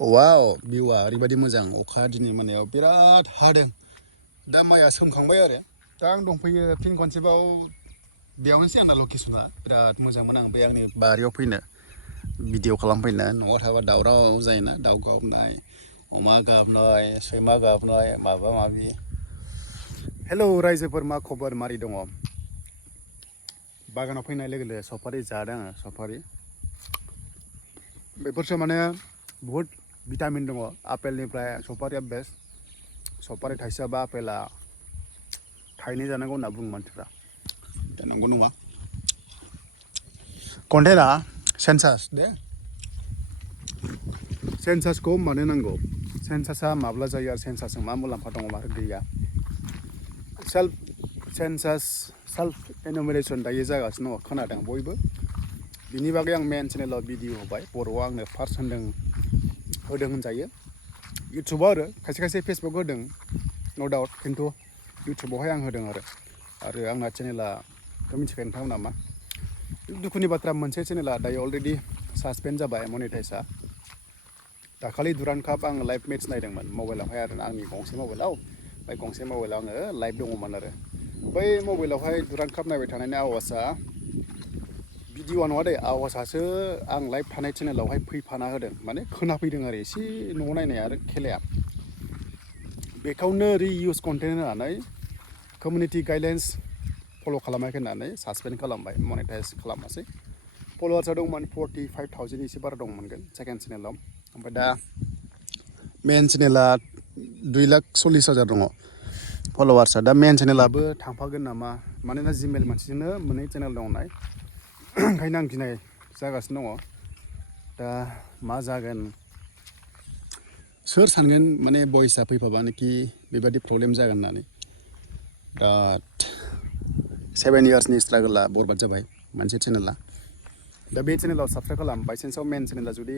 वाव भिउआ ओरैबायदि मोजां अखा दिनै मोनायाव बिराद हादों दा माइआ सोमखांबाय आरो दा आं दंफैयो फिन खनसेबाव बेयावनोसै आंना लकेसना बिराद मोजांमोन आं बे आंनि बारियाव फैनो भिडिअ खालामफैनो न'आव थाबा दावराव जायोना दाउ गाबनाय अमा गाबनाय सैमा गाबनाय माबा माबि हेलौ रायजोफोर मा खबर मारै दङ बागानाव फैनाय लोगो लोगो सफारि जादों आङो सफारि बेफोरसो माने बहुत भिटामिन दङ आपेलनिफ्राय सफारिया बेस्ट सफारि थाइसेयाबा आपेला थाइनै जानांगौ होनना बुङो मानसिफ्रा दा नंगौ नङा कन्टेन्टआ सेन्सास दे सेन्सासखौ मानो नांगौ सेन्सासआ माब्ला जायो आरो सेन्सासजों मा मुलाम्फा दङ आरो गैया सेल्फ एनुमेरेशन दायो जागासिनो दङ खोनादों बयबो बिनि बागै आं मेन चेनेलाव भिडिअ होबाय बर'आव आंनो फार्स्ट होदों होनजायो इउटुबाव आरो खायसे खायसे फेसबुक होदों नो डाउट खिन्थु इउटुबावहाय आं होदों आरो आंना चेनेलाथ' मिथिखायो नोंथांमोना मा दुखुनि बाथ्रा मोनसे चेनेला दायो अलरेडि सासपेन्ड जाबाय मनिटाइजआ दाखालि दुरान्ड काप आं लाइभ मेट्च नायदोंमोन मबाइलावहाय आरो आंनि गंसे मबाइलाव ओमफ्राय गंसे मबाइलाव आङो लाइभ दङमोन आरो बै मबाइलावहाय दुरान्ड काप नायबाय थानायनि आवाजआ भिडिअ'a नङा दे आवाजआसो आं लाइभ थानाय चेनेलावहाय फैफाना होदों माने खोनाफैदों आरो एसे न'आव नायनाय आरो खेलाया बेखौनो रिइउज कन्टेन्ट होनानै कमिउनिटि गाइडलाइन्स फल' खालामाखै होननानै सासपेन्ड खालामबाय मनिटाइज खालामासै फल'वार्सआ दंमोन 45,000 एसे बारा दंमोनगोन सेकेन्ड चेनेलाव ओमफ्राय दा मेन चेनेला 2,40,000 दङ फल'वार्सआ दा मेन चेनेलाबो थांफागोन नामा मानोना जिमेल मोनसेजोंनो मोननै चेनेल दंनाय ओंखायनो आं गिनाय जागासिनो दङ दा मा जागोन सोर सानगोन माने भइसआ फैफाबानोखि बेबादि प्रब्लेम जागोन होननानै दा 7 इयार्सनि स्ट्रागोला बरबाद जाबाय मोनसे चेनेला दा बे चेनेलाव साबस्क्राइब खालाम बाइसेन्सआव मेन चेनेला जुदि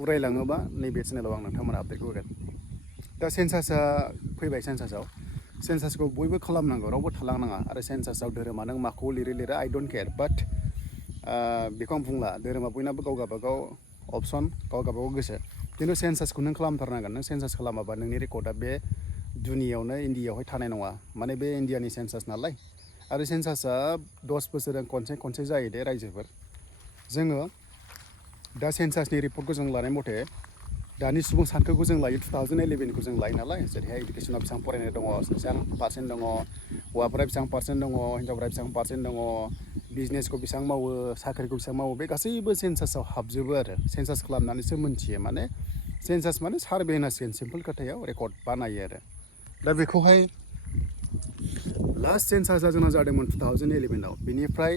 उरायलाङोबा नैबे चेनेलाव आं नोंथांमोना आपडेटखौ होगोन दा सेन्सासआ फैबाय सेन्सासखौ बयबो खालामनांगौ रावबो थालांनाङा आरो सेन्सासआव धोरोमा नों माखौ लिरो आइ डन्ट केयार बाट बेखौ आं बुंला धोरोमा बयनाबो गाव गावबागाव अपसन गाव गावबागाव गोसो खिन्थु सेन्सासखौ नों खालामथारनांगोन नों सेन्सास खालामाबा नोंनि रेकर्डआ बे दुनियावनो इन्डियायावहाय थानाय नङा माने बे इन्डियानि सेन्सास नालाय आरो सेन्सासआ 10 बोसोरजों खनसे जायो दे रायजोफोर जोङो दा सेन्सासनि रिपर्टखौ जों लानाय मथे दानि सुबुं सानखोखौ जों लायो 2011खौ जों लायो नालाय जेरैहाय इडुकेसनाव बेसेबां फरायनाय दङ बेसेबां पार्सेन्ट दङ हौवाफोरा बेसेबां पार्सेन्ट दङ हिनजावफोरा बेसेबां पार्सेन्ट दङ बिजनेसखौ बेसेबां मावो साख्रिखौ बेसेबां मावो बे गासैबो सेन्सासआव हाबजोबो आरो सेन्सास खालामनानैसो मोनथियो माने सेन्सास माने सार्भे होनांसिगोन सिम्पोल खोथायाव रेकर्ड बानायो आरो दा बेखौहाय लास्ट सेन्सासआ जोंना जादोंमोन 2011आव बिनिफ्राय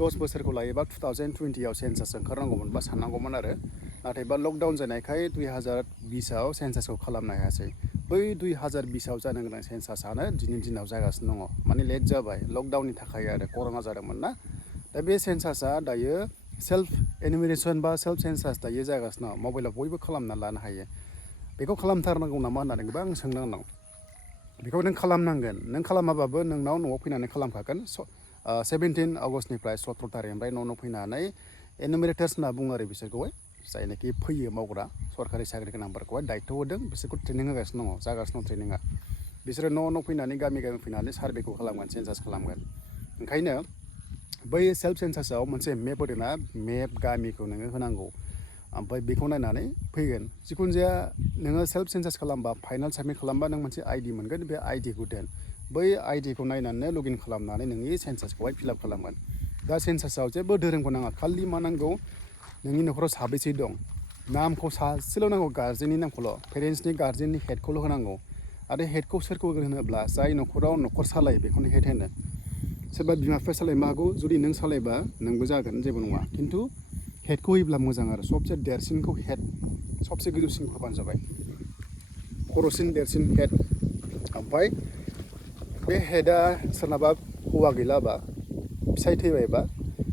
10 बोसोरखौ लायोबा 2020आव सेन्सास ओंखारनांगौमोन बा साननांगौमोन आरो नाथायबा लकडाउन जानायखाय 2020आव सेन्सासखौ खालामनो हायासै बै 2020आव जानो गोनां सेन्सासआनो दिनैनि दिनाव जागासिनो दङ माने लेट जाबाय लकडाउननि थाखाय आरो कर'ना जादोंमोन ना दा बे सेन्सासआ दायो सेल्फ एनुमेरेशन बा सेल्फ सेन्सास दायो जागासिनो दङ मबाइलाव बयबो खालामना लानो हायो बेखौ खालामथारनांगौ नामा होननानै गोबां सोंनांगौ बेखौ नों खालामनांगोन नों खालामाबाबो नोंनाव न'आव फैनानै खालामखागोन 17 आगस्टनिफ्राय 17 थारिखनिफ्राय न' फैनानै एनुमेरेटर्स होनना बुङो आरो बिसोरखौहाय जायनाखि फैयो मावग्रा सरकारि साख्रि गोनांफोरखौहाय दायथ' होदों बिसोरखौ ट्रेनिं होगासिनो दङ जागासिनो दं ट्रेनिङा बिसोरो न' फैनानै गामि फैनानै सार्भेखौ खालामगोन सेन्सास खालामगोन ओंखायनो बै सेल्फ सेन्सासआव मोनसे मेप होदोंना मेप गामिखौ नोङो होनांगौ ओमफ्राय बेखौ नायनानै फैगोन जिखुनु जाया नोङो सेल्फ सेन्सास खालामबा फाइनाल साबमिट खालामबा नों मोनसे आइडि मोनगोन बे आइडिखौ दोन बै आइडिखौ नायनानै लगइन खालामनानै नोंनि सेन्सासखौहाय फिलआप खालामगोन दा सेन्सासआव जेबो धोरोमखौ नाङा खालि मा नांगौ नोंनि न'खराव साबेसे दं नामखौ सासेल' नांगौ गार्जेननि नामखौल' पेरेन्ट्सनि गार्जेननि हेडखौल' होनांगौ आरो हेडखौ सोरखौ होनोब्ला जाय न'खराव न'खर सालायो बेखौनो हेड होनो सोरबा बिमा बिफाया सालायनो हागौ जुदि नों सालायबा नोंबो जागोन जेबो नङा खिन्थु हेडखौ होयोब्ला मोजां आरो सबसे देरसिनखौ हेड सबसे गोजौसिनखौ होबानो जाबाय खर'सिन देरसिन हेड ओमफ्राय बे हेडआ सोरनाबा हौवा गैलाबा फिसाइ थैबायबा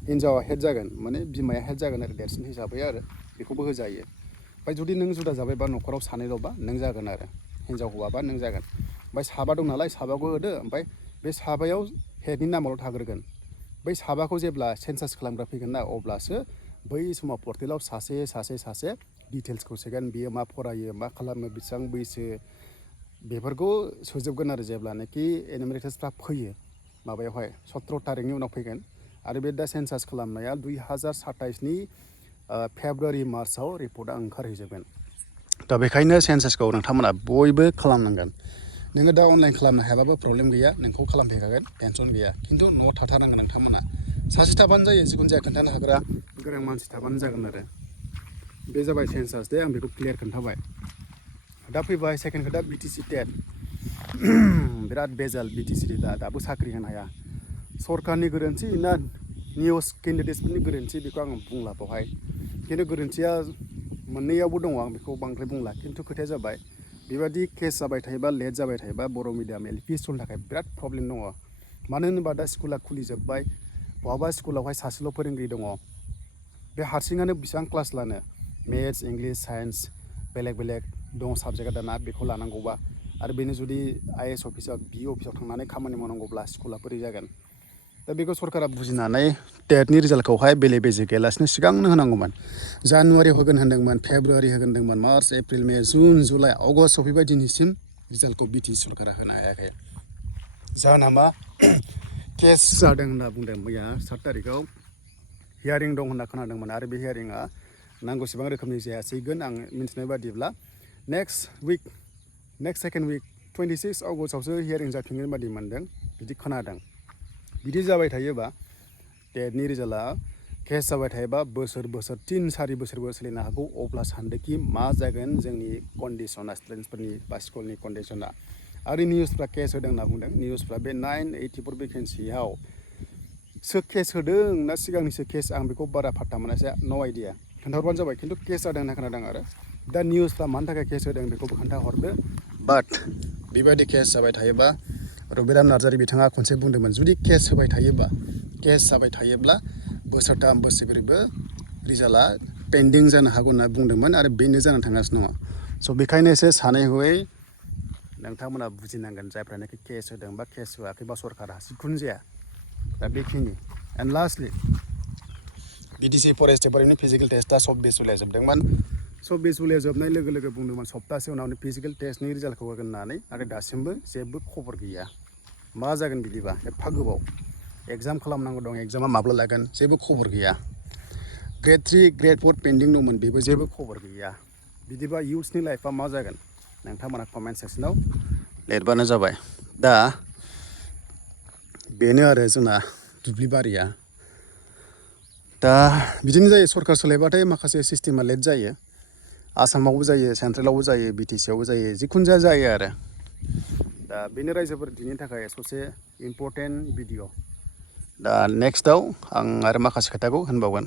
हिन्जावा हेड जागोन माने बिमाया हेड जागोन आरो देरसिन हिसाबै आरो बेखौबो होजायो ओमफ्राय जुदि नों जुदा जाबायबा न'खराव सानैल'बा नों जागोन आरो हिन्जाव हौवाबा नों जागोन ओमफ्राय साबा दं नालाय साबाखौ होदो ओमफ्राय बे साबायाव हेडनि नामावल' थाग्रोगोन बै साबाखौ जेब्ला सेन्सास खालामग्रा फैगोन ना अब्लासो बै समाव पर्टेलाव सासे डिटेल्सखौ सोगोन, बियो मा फरायो, मा खालामो, बेसेबां बैसो, बेफोरखौ सोजोबगोन आरो जेब्लानाखि एनुमेरेटर्सफ्रा फैयो माबायावहाय 17 तारिखनि उनाव फैगोन। आरो बे दा सेन्सास खालामनाया 2027नि फेब्रुवारि मार्चआव रिपर्टआ ओंखारहैजोबगोन। दा बेखायनो सेन्सासखौ नोंथांमोना बयबो खालामनांगोन। नोङो दा अनलाइन खालामनो हायाबाबो प्रब्लेम गैया, नोंखौ खालामफैखागोन, टेनसन गैया। खिन्थु न'आव थाथारनांगोन नोंथांमोना। सासे थाबानो जायो, जिखुनु जाया खोन्थानो हाग्रा गोरों मानसि थाबानो जागोन आरो। बे जाबाय सेन्सास दे, आं बेखौ क्लियार खोन्थाबाय। दा फैबाय सेकेन्ड खोथा BTc TET। बिराद बेजाल BTc दाबो साख्रि होनो हाया। सरकारनि गोरोन्थि ना निउस केन्डिडेट्सफोरनि गोरोन्थि बेखौ आं बुंला बेवहाय। खिन्थु गोरोन्थिया मोननैयावबो दङ, आं बेखौ बांद्राय बुंला। खिन्थु खोथाया जाबाय बेबायदि केस जाबाय थायोबा, लेट जाबाय थायोबा बर' मिडियाम LP स्कुलनि थाखाय बिराद प्रब्लेम दङ। मानो होनोबा दा स्कुला खुलिजोब्बाय, बहाबा स्कुलावहाय सासेल' फोरोंगिरि दङ। बे हारसिङानो बेसेबां क्लास लानो, मेथ्स, इंलिस, साइन्स बेलेग बेलेग दङ साबजेक्टआ दाना, बेखौ लानांगौबा। आरो बेनो जुदि IAS अफिसाव BE अफिसाव थांनानै खामानि मावनांगौब्ला स्कुला बोरै जागोन। दा बेखौ सरकारा बुजिनानै टेटनि रिजाल्टखौहाय बेले बेजे गैयालासिनो सिगांनो होनांगौमोन। जानुवारियाव होगोन होनदोंमोन, फेब्रुवारि होगोन होनदोंमोन, मार्च, एप्रिल, मे, जुन, जुलाइ, आगष्ट सफैबाय दिनैसिम रिजाल्टखौ BTc सरकारा होनो हायाखै। जाहोना मा? केस जादों होनना बुंदों। मैया 7 तारिखआव हियारिं दं होनना खोनादोंमोन। आरो बे हियारिंआ नांगौसेबां रोखोमनि जायासैगोन आं मिन्थिनाय बादिब्ला। नेक्स्ट सेकेन्ड उइक 26 आगष्टआवसो हियारिं जाफिनगोन बादि मोनदों, बिदि खोनादों। बिदि जाबाय थायोबा टेटनि रिजाल्टआ केस जाबाय थायोबा बोसोर 3-4 बोसोरबो सोलिनो हागौ। अब्ला सानदोंखि मा जागोन जोंनि कन्डिसना, स्टुडेन्टसफोरनि बा स्कुलनि कन्डिसना। आरो निउसफ्रा केस होदों होनना बुंदों। निउसफ्रा बे 984 भेकेन्सियाव सो केस होदों ना सिगांनिसो केस, आं बेखौ बारा फात्ता मोनासै, न' आइडिया। खोन्थाहरबानो जाबाय। खिन्थु केस जादों होनना खोनादों आरो। दा निउसफ्रा मानि थाखाय केस होदों बेखौबो खोन्थाहरदो। बाट बेबायदि केस जाबाय थायोबा, रबिराम नार्जारि बिथाङा खनसे बुंदोंमोन, जुदि केस जाबाय थायोब्ला बोसोरथाम बोसोरब्रैबो रिजाल्टआ पेन्डिं जानो हागौ होनना बुंदोंमोन। आरो बेनो जानानै थांगासिनो दङ। स' बेखायनो एसे सानै हयै नोंथांमोना बुजिनांगोन, जायफ्रानाखि केस होदों बा केस होआखै बा सरकारा, जिखुनु जाया। दा बेखिनि। एन्ड लास्टलि BTc फरेस्ट डिपार्टमेन्टनि फिजिकेल टेस्टआ 24 जुलाइ जोबदोंमोन। 24 जुलाइ जोबनाय लोगो लोगो बुंदोंमोन सप्तासे उनावनो फिजिकेल टेस्टनि रिजाल्टखौ होगोन होननानै। आरो दासिमबो जेबो खबर गैया। मा जागोन बिदिबा? एफा गोबाव एग्जाम खालामनांगौ दं, एग्जामा माब्ला लागोन जेबो खबर गैया। Gr-3, Gr-4 पेन्डिं दंमोन, बेबो जेबो खबर गैया। बिदिबा इयुथ्सनि लाइफआ मा जागोन? नोंथांमोना कमेन्ट सेक्सनाव लिरबानो जाबाय। दा बेनो आरो जोंना दुब्लि बारिया। दा बिदिनो जायो, सरकार सोलायबाथाय माखासे सिस्टेमा लेट जायो। आसामावबो जायो, सेन्ट्रेलावबो जायो, BTcआवबो जायो, जिखुनु जायो आरो। दा बेनो रायजोफोर दिनैनि थाखाय ससे इम्परटेन्ट भिडिअ'। दा नेक्स्टआव आं आरो माखासे खोथाखौ होनबावगोन।